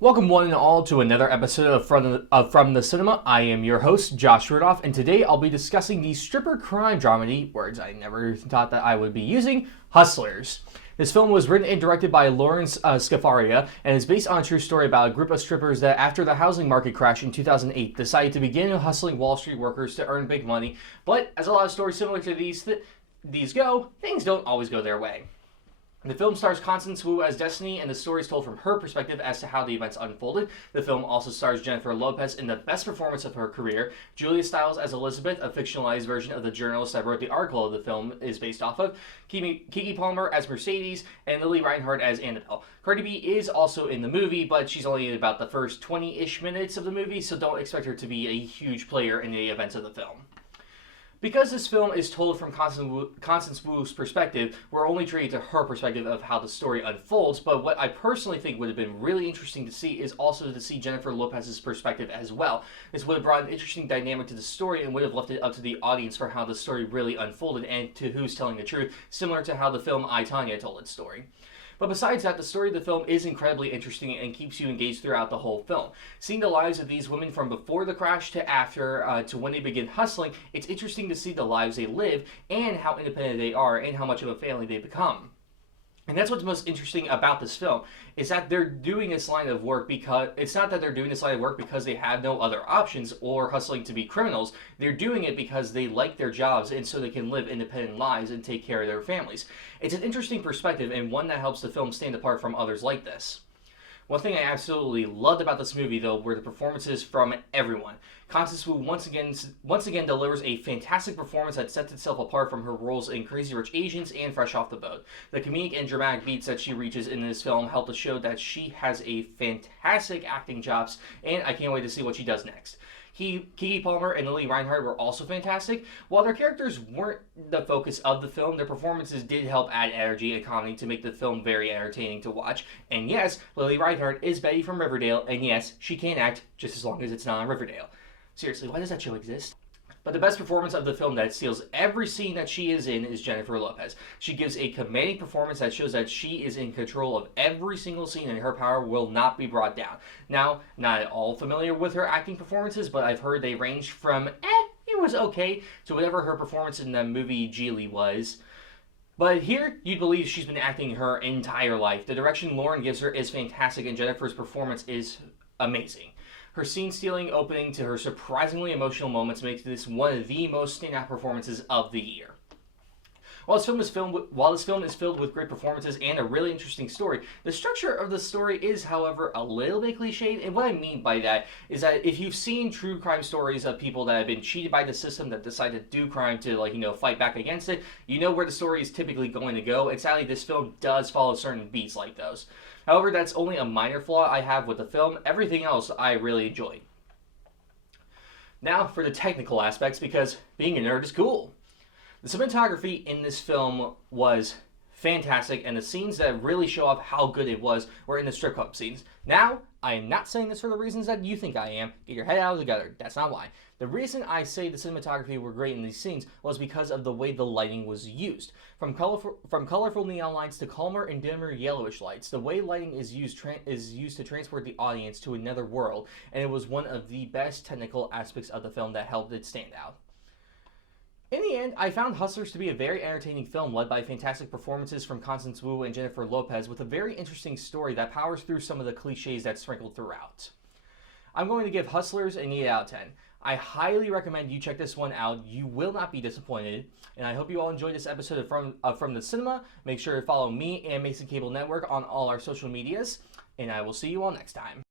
Welcome one and all to another episode of From the Cinema. I am your host, Josh Rudolph, and today I'll be discussing the stripper crime dramedy, words I never thought that I would be using, Hustlers. This film was written and directed by Lawrence Scafaria and is based on a true story about a group of strippers that, after the housing market crash in 2008, decided to begin hustling Wall Street workers to earn big money. But as a lot of stories similar to these go, things don't always go their way. The film stars Constance Wu as Destiny, and the story is told from her perspective as to how the events unfolded. The film also stars Jennifer Lopez in the best performance of her career, Julia Stiles as Elizabeth, a fictionalized version of the journalist that wrote the article the film is based off of, Keke Palmer as Mercedes, and Lily Reinhart as Annabelle. Cardi B is also in the movie, but she's only in about the first 20-ish minutes of the movie, so don't expect her to be a huge player in the events of the film. Because this film is told from Constance Wu's perspective, we're only treated to her perspective of how the story unfolds, but what I personally think would have been really interesting to see is also to see Jennifer Lopez's perspective as well. This would have brought an interesting dynamic to the story and would have left it up to the audience for how the story really unfolded and to who's telling the truth, similar to how the film I, Tonya told its story. But besides that, the story of the film is incredibly interesting and keeps you engaged throughout the whole film. Seeing the lives of these women from before the crash to after, to when they begin hustling, it's interesting to see the lives they live and how independent they are and how much of a family they become. And that's what's most interesting about this film, is that they're doing this line of work because, it's not that they're doing this line of work because they have no other options or hustling to be criminals. They're doing it because they like their jobs and so they can live independent lives and take care of their families. It's an interesting perspective and one that helps the film stand apart from others like this. One thing I absolutely loved about this movie, though, were the performances from everyone. Constance Wu once again delivers a fantastic performance that sets itself apart from her roles in Crazy Rich Asians and Fresh Off the Boat. The comedic and dramatic beats that she reaches in this film help to show that she has a fantastic acting chops, and I can't wait to see what she does next. Keke Palmer and Lily Reinhart were also fantastic. While their characters weren't the focus of the film, their performances did help add energy and comedy to make the film very entertaining to watch. And yes, Lily Reinhart is Betty from Riverdale, and yes, she can act just as long as it's not on Riverdale. Seriously, why does that show exist? But the best performance of the film that steals every scene that she is in is Jennifer Lopez. She gives a commanding performance that shows that she is in control of every single scene and her power will not be brought down. Now, not at all familiar with her acting performances, but I've heard they range from, it was okay, to whatever her performance in the movie Geely was. But here, you'd believe she's been acting her entire life. The direction Lauren gives her is fantastic and Jennifer's performance is amazing. Her scene-stealing opening to her surprisingly emotional moments makes this one of the most standout performances of the year. While this film is filled with great performances and a really interesting story, the structure of the story is, however, a little bit cliched. And what I mean by that is that if you've seen true crime stories of people that have been cheated by the system that decide to do crime to, fight back against it, you know where the story is typically going to go. And sadly, this film does follow certain beats like those. However, that's only a minor flaw I have with the film. Everything else I really enjoyed. Now for the technical aspects, because being a nerd is cool. The cinematography in this film was fantastic, and the scenes that really show off how good it was were in the strip club scenes. Now, I am not saying this for the reasons that you think I am. Get your head out of the gutter. That's not why. The reason I say the cinematography were great in these scenes was because of the way the lighting was used. From colorful neon lights to calmer and dimmer yellowish lights, the way lighting is used to transport the audience to another world, and it was one of the best technical aspects of the film that helped it stand out. In the end, I found Hustlers to be a very entertaining film led by fantastic performances from Constance Wu and Jennifer Lopez with a very interesting story that powers through some of the cliches that's sprinkled throughout. I'm going to give Hustlers an 8 out of 10. I highly recommend you check this one out. You will not be disappointed. And I hope you all enjoyed this episode of From the Cinema. Make sure to follow me and Mason Cable Network on all our social medias. And I will see you all next time.